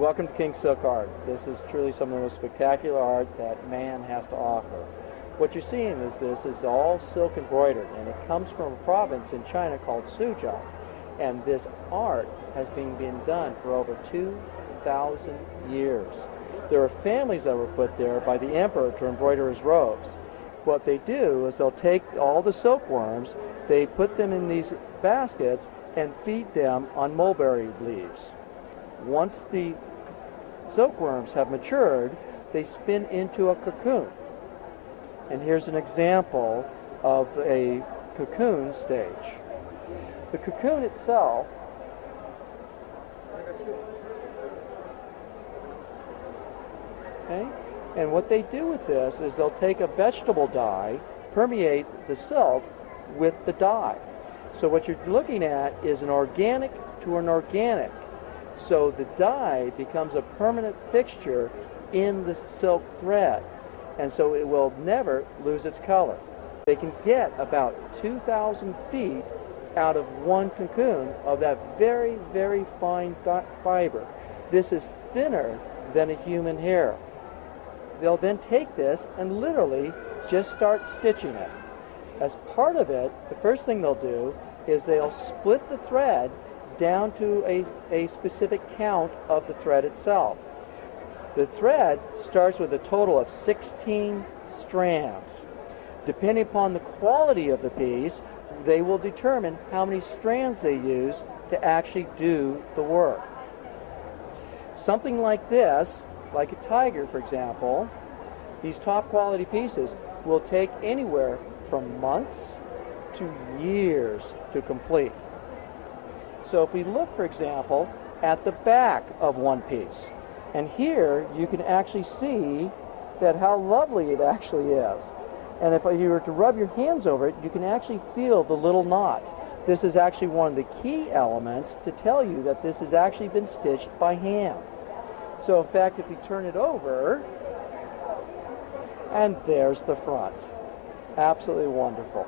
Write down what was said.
Welcome to King Silk Art. This is truly some of the most spectacular art that man has to offer. What you're seeing is this is all silk embroidered, and it comes from a province in China called Suzhou. And this art has been being done for over 2,000 years. There are families that were put there by the emperor to embroider his robes. What they do is they'll take all the silkworms, they put them in these baskets and feed them on mulberry leaves. Once the silkworms have matured, they spin into a cocoon. And here's an example of a cocoon stage. The cocoon itself and what they do with this is they'll take a vegetable dye, permeate the silk with the dye. So what you're looking at is an organic to an organic. So the dye becomes a permanent fixture in the silk thread, and so it will never lose its color. They can get about 2,000 feet out of one cocoon of that very, very fine fiber. This is thinner than a human hair. They'll then take this and literally just start stitching it. As part of it, the first thing they'll do is they'll split the thread down to a specific count of the thread itself. The thread starts with a total of 16 strands. Depending upon the quality of the piece, they will determine how many strands they use to actually do the work. Something like this, like a tiger for example, these top quality pieces will take anywhere from months to years to complete. So if we look, for example, at the back of one piece, and here you can actually see that how lovely it actually is. And if you were to rub your hands over it, you can actually feel the little knots. This is actually one of the key elements to tell you that this has actually been stitched by hand. So in fact, if you turn it over, and there's the front. Absolutely wonderful.